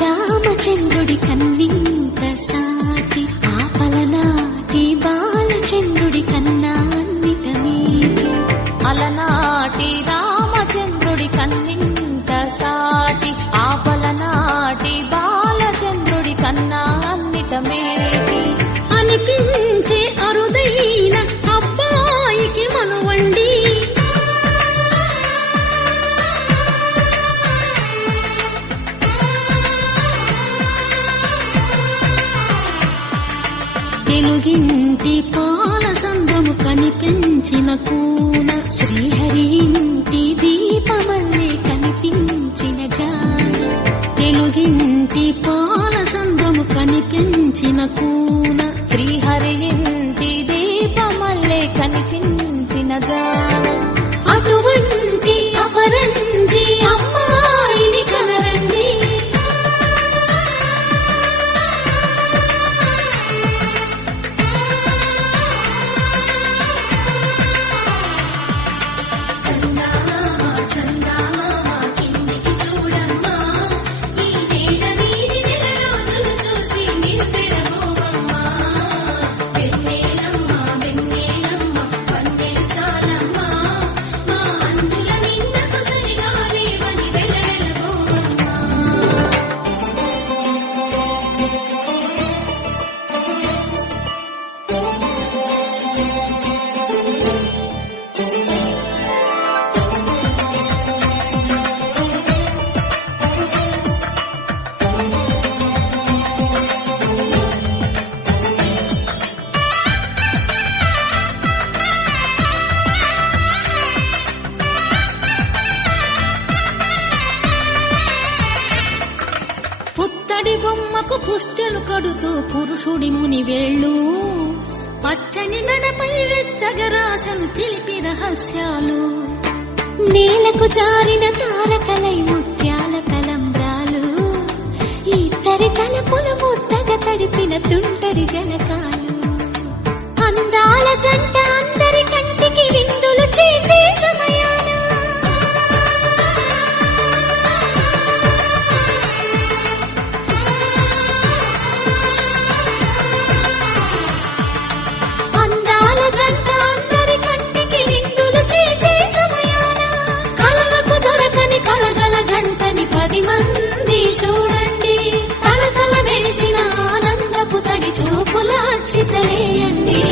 రామచంద్రుడి కన్నింత సాటి ఆపలనాటి బాలచంద్రుడి కన్నా అన్నిట మీటి అలనాటి రామచంద్రుడి కన్నింత సాటి ఆపలనాటి బాలచంద్రుడి కన్నా అన్నిట మేటి అనిపించే అరుదైన అబ్బాయికి మనువండి తెలుగింటి పాల సంద్రము కనిపించిన కూన శ్రీహరి ఇంటి దీపమల్లే కనిపించిన జాన తెలుగింటి పాల సంద్రము కనిపించిన కూన శ్రీహరి ఇంటి దీపమల్లే కనిపించిన గాన అటువంటి అపరంజి అమ్మాయిని కనరండి పుత్తడి బొమ్మకు పుస్తెలు కడుతూ పురుషుడి ముని వేళ్ళు పచ్చని నడపై వెచ్చగరాసలు చిలిపి రహస్యాలు నేలకు జారిన తారకలై ముత్యాల తలంబ్రాలు ఇద్దరి తలపులు ముద్దగా తడిపిన తుంటరి జలకాలు అందాల జంట అందరి కంటికి విందులు చేసే సమయాన అందాల జంట అందరి కంటికి విందులు చేసే సమయాన కలలకు దొరకని కలగల గంటని 10 మంది చూడండి తల తల మెరిసిన ఆనందపు తడి చూపుల అచ్చితలేయండి